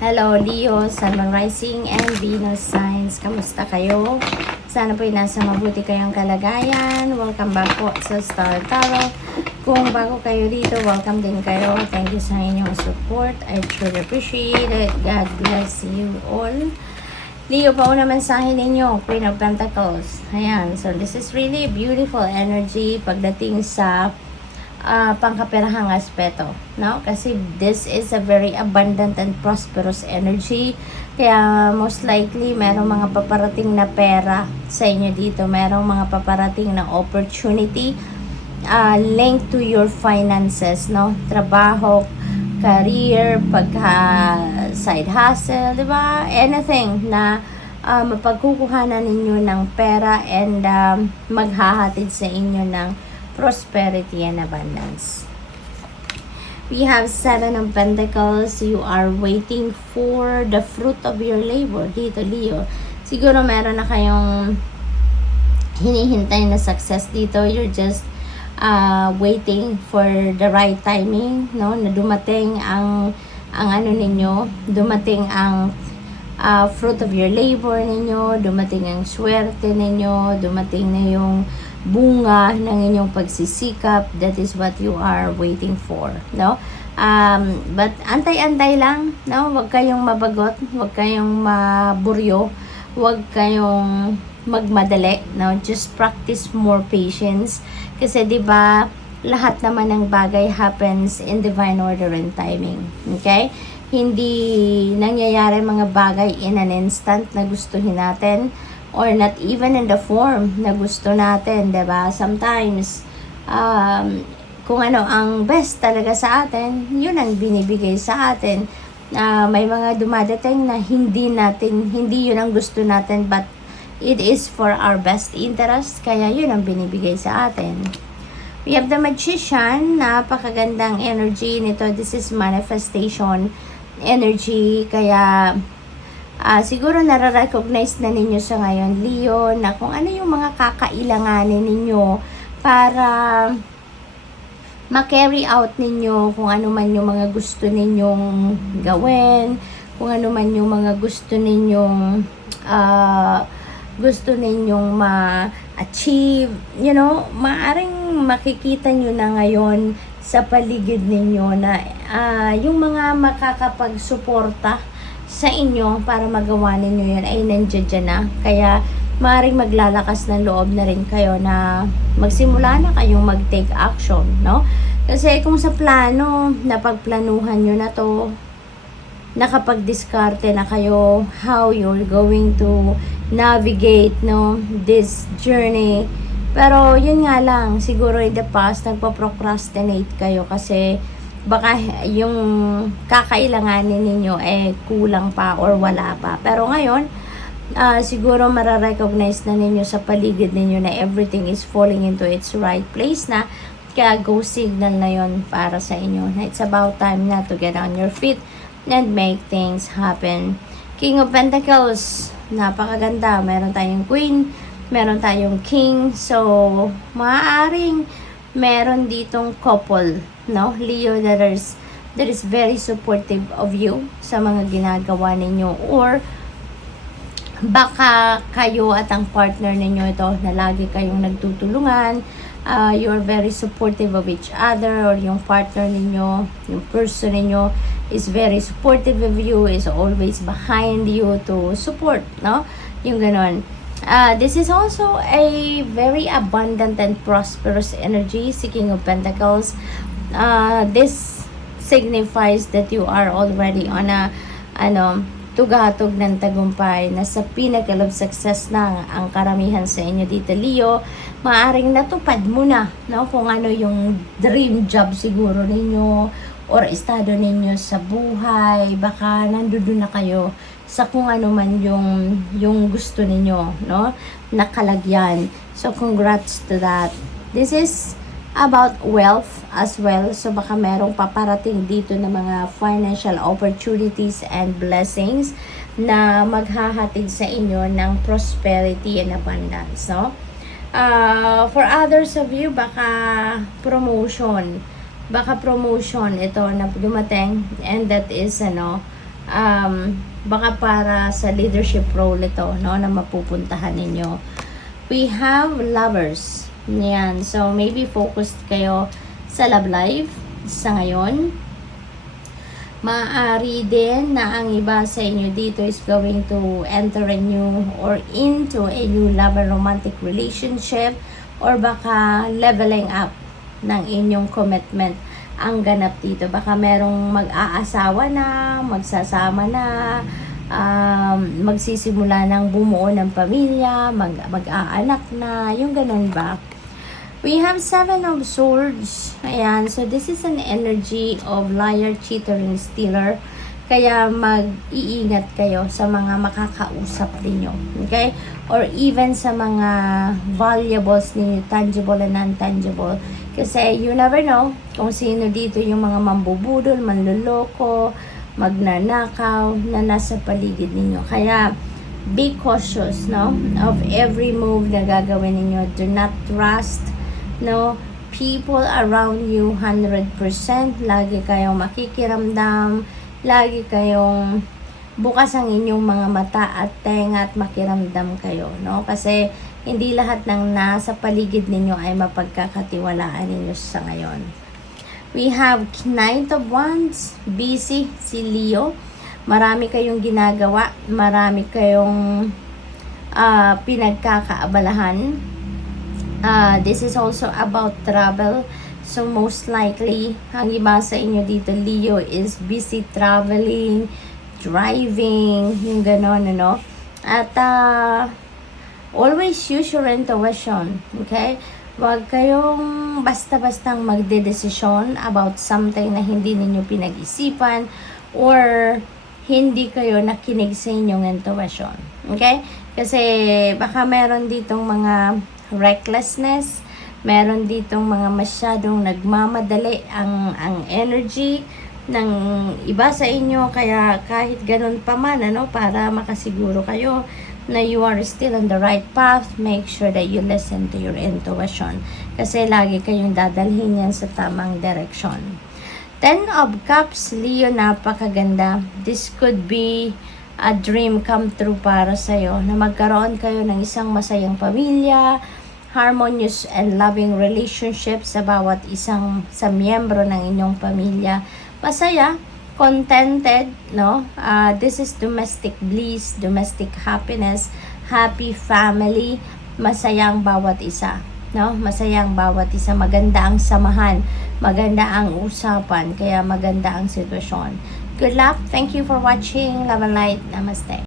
Hello Leo, Sun, Moon, Rising, and Venus signs. Kamusta kayo? Sana po'y nasa mabuti kayong kalagayan. Welcome back po sa Star Tarot. Kung bago kayo dito, welcome din kayo. Thank you sa inyong support. I truly appreciate it. God bless you all. Leo, pauna mensahe ninyo, Queen of Pentacles. Ayan, so this is really beautiful energy pagdating sa pangkaperahang aspeto, no? Kasi this is a very abundant and prosperous energy. Kaya most likely merong mga paparating na pera sa inyo dito. Merong mga paparating na opportunity linked to your finances, no? Trabaho, career, pagka side hustle, di ba? Anything na mapagkukuhanan ninyo ng pera and maghahatid sa inyo ng prosperity and abundance. We have 7 of Pentacles. You are waiting for the fruit of your labor. Dito, Leo. Siguro meron na kayong hinihintay na success dito. You're just waiting for the right timing, no? Na dumating ang ano ninyo, dumating ang fruit of your labor ninyo, dumating ang swerte ninyo, dumating na yung bunga ng inyong pagsisikap. That is what you are waiting for, no? But antay-antay lang, no? Huwag kayong mabagot, huwag kayong maburyo, huwag kayong magmadali, no? Just practice more patience kasi 'di ba, lahat naman ng bagay happens in divine order and timing. Okay? Hindi nangyayari mga bagay in an instant na gustuhin natin, or not even in the form na gusto natin, diba? Sometimes, kung ano ang best talaga sa atin, yun ang binibigay sa atin. May mga dumadating na hindi yun ang gusto natin, but it is for our best interest, kaya yun ang binibigay sa atin. We have the Magician, napakagandang energy nito. This is manifestation energy, kaya siguro nare-recognize na ninyo sa ngayon, Leo, na kung ano yung mga kakailanganin ninyo para ma-carry out ninyo kung ano man yung mga gusto ninyong gawin, kung ano man yung mga gusto ninyong ma-achieve, you know, maaring makikita nyo na ngayon sa paligid ninyo na yung mga makakapagsuporta sa inyo para magawa ninyo yan ay nandiyan na. Kaya maaaring maglalakas ng loob na rin kayo na magsimula na kayong mag-take action, no? Kasi kung sa plano, napagplanuhan nyo na to, nakapag-diskarte na kayo how you're going to navigate, no, this journey. Pero yun nga lang, siguro in the past nagpa-procrastinate kayo kasi baka yung kakailanganin ninyo kulang pa or wala pa. Pero ngayon, siguro mararecognize na ninyo sa paligid ninyo na everything is falling into its right place na. Kaya go signal na yon para sa inyo. It's about time na to get on your feet and make things happen. King of Pentacles, napakaganda. Meron tayong Queen, meron tayong King. So, maaaring meron ditong couple, no, Leo, that is very supportive of you sa mga ginagawa ninyo, or baka kayo at ang partner ninyo ito na lagi kayong nagtutulungan, you're very supportive of each other, or yung partner ninyo, yung person ninyo is very supportive of you, is always behind you to support, no, yung ganon. This is also a very abundant and prosperous energy, King of Pentacles. This signifies that you are already on a tugatog ng tagumpay, na sa pinnacle of success na ang karamihan sa inyo dito, Leo. Maaring natupad mo na, no, kung ano yung dream job siguro ninyo or estado ninyo sa buhay. Baka nandoon na kayo sa kung ano man yung gusto ninyo, no, nakalagyan. So congrats to that. This is about wealth as well. So baka merong paparating dito na mga financial opportunities and blessings na maghahatid sa inyo ng prosperity and abundance, no? For others of you, baka promotion ito na dumating, and that is baka para sa leadership role ito, no, na mapupuntahan ninyo. We have lovers. Yan. So, maybe focused kayo sa love life sa ngayon. Maaari din na ang iba sa inyo dito is going to enter a new or into a new love and romantic relationship, or baka leveling up ng inyong commitment ang ganap dito. Baka merong mag-aasawa na, magsasama na, magsisimula ng bumuo ng pamilya, mag-aanak na, yung ganun ba? We have 7 of Swords. Ayan, so this is an energy of liar, cheater, and stealer. Kaya mag-iingat kayo sa mga makakausap ninyo. Okay? Or even sa mga valuables ninyo, tangible and non-tangible. Kasi you never know kung sino dito yung mga mambubudol, manluloko, magnanakaw na nasa paligid ninyo. Kaya be cautious, no, of every move na gagawin ninyo. Do not trust, no, people around you 100%. Lagi kayong makikiramdam, lagi kayong bukas ang inyong mga mata at tenga at makiramdam kayo, no? Kasi hindi lahat ng nasa paligid ninyo ay mapagkakatiwalaan ninyo sa ngayon. We have Knight of Wands, busy si Leo. Marami kayong ginagawa, marami kayong pinagkakaabalahan. This is also about travel. So most likely, ang iba sa inyo dito, Leo, is busy traveling, driving, yung ganon, ano. At always use your intuition, okay? Huwag kayong basta-bastang magdedesisyon about something na hindi ninyo pinag-isipan or hindi kayo nakinig sa inyong intuition, okay? Kasi baka meron ditong mga recklessness, meron ditong mga masyadong nagmamadali ang energy ng iba sa inyo, kaya kahit ganun pa man, ano, para makasiguro kayo na you are still on the right path, make sure that you listen to your intuition, kasi lagi kayong dadalhin yan sa tamang direction. 10 of Cups, Leo, napakaganda. This could be a dream come true para sa'yo, na magkaroon kayo ng isang masayang pamilya, harmonious and loving relationships sa bawat isang sa miyembro ng inyong pamilya. Masaya, contented, no? This is domestic bliss, domestic happiness, happy family. Masaya ang bawat isa, no? Masaya ang bawat isa. Maganda ang samahan, maganda ang usapan, kaya maganda ang sitwasyon. Good luck. Thank you for watching. Love and light. Namaste.